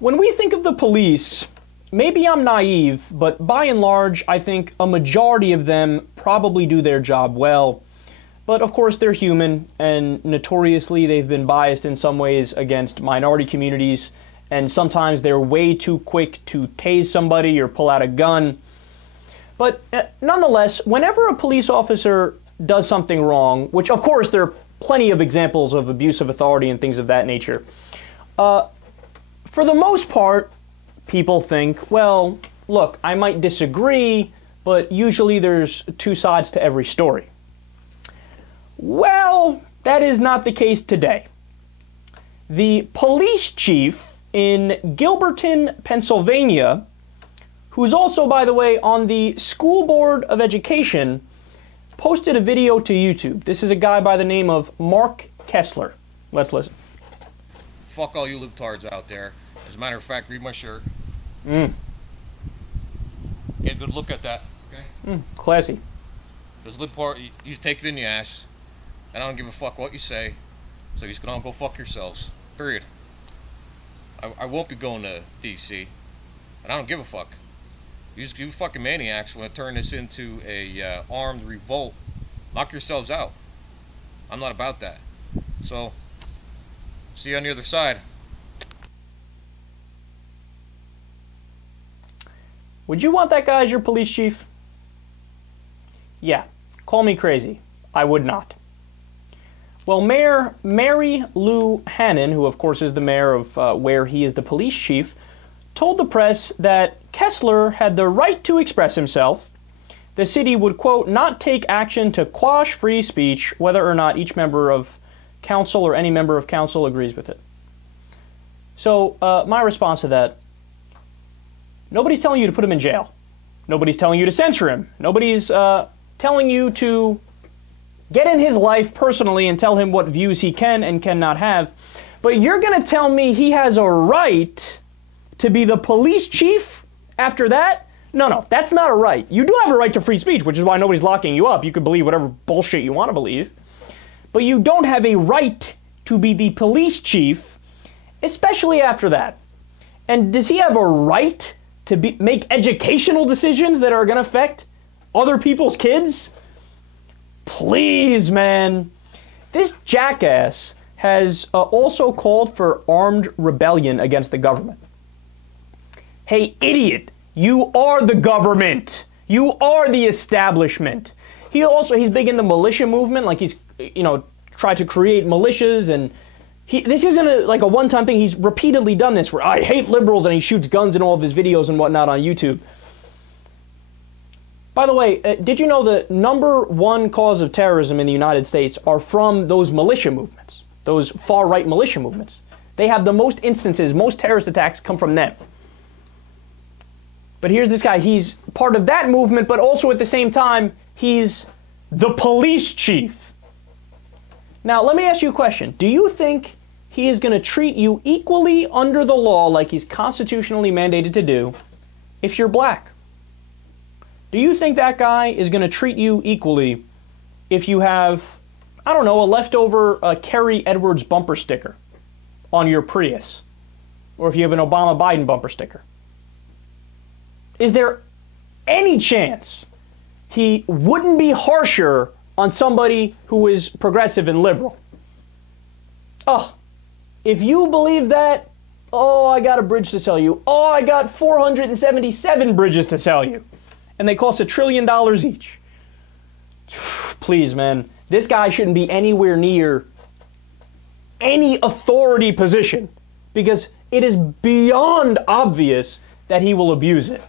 When we think of the police, maybe I'm naive, but by and large, I think a majority of them probably do their job well. But of course, they're human, and notoriously, they've been biased in some ways against minority communities, and sometimes they're way too quick to tase somebody or pull out a gun. But nonetheless, whenever a police officer does something wrong, which of course there are plenty of examples of abuse of authority and things of that nature, for the most part, people think, well, look, I might disagree, but usually there's two sides to every story. Well, that is not the case today. The police chief in Gilberton, Pennsylvania, who's also, by the way, on the School Board of Education, posted a video to YouTube. This is a guy by the name of Mark Kessler. Let's listen. Fuck all you libtards out there. As a matter of fact, read my shirt. Get a good look at that, okay? Classy. This libtard, you just take it in the ass. And I don't give a fuck what you say. So you just go fuck yourselves. Period. I won't be going to D.C. And I don't give a fuck. You fucking maniacs want to turn this into a armed revolt. Knock yourselves out. I'm not about that. So, see you on the other side. Would you want that guy as your police chief? Yeah. Call me crazy. I would not. Well, Mayor Mary Lou Hannon, who of course is the mayor of where he is the police chief, told the press that Kessler had the right to express himself. The city would, quote, not take action to quash free speech, whether or not each member of council or any member of council agrees with it. So my response to that, nobody's telling you to put him in jail. Nobody's telling you to censor him. Nobody's telling you to get in his life personally and tell him what views he can and cannot have. But you're going to tell me he has a right to be the police chief after that? No, that's not a right. You do have a right to free speech, which is why nobody's locking you up. You can believe whatever bullshit you want to believe. But you don't have a right to be the police chief, especially after that. And does he have a right to make educational decisions that are going to affect other people's kids? Please, man. This jackass has also called for armed rebellion against the government. Hey, idiot, you are the government. You are the establishment. He's big in the militia movement, like he's, tried to create militias, and this isn't like a one-time thing. He's repeatedly done this where I hate liberals, and he shoots guns in all of his videos and whatnot on YouTube. By the way, did you know the #1 cause of terrorism in the United States are from those militia movements, those far-right militia movements? They have the most instances, most terrorist attacks come from them. But here's this guy, he's part of that movement, but also at the same time, he's the police chief. Now, let me ask you a question. Do you think he is going to treat you equally under the law like he's constitutionally mandated to do if you're black? Do you think that guy is going to treat you equally if you have, I don't know, a leftover Kerry Edwards bumper sticker on your Prius? Or if you have an Obama-Biden bumper sticker? Is there any chance he wouldn't be harsher on somebody who is progressive and liberal? Oh, if you believe that, oh, I got a bridge to sell you. Oh, I got 477 bridges to sell you. And they cost $1 trillion each. Please, man. This guy shouldn't be anywhere near any authority position because it is beyond obvious that he will abuse it.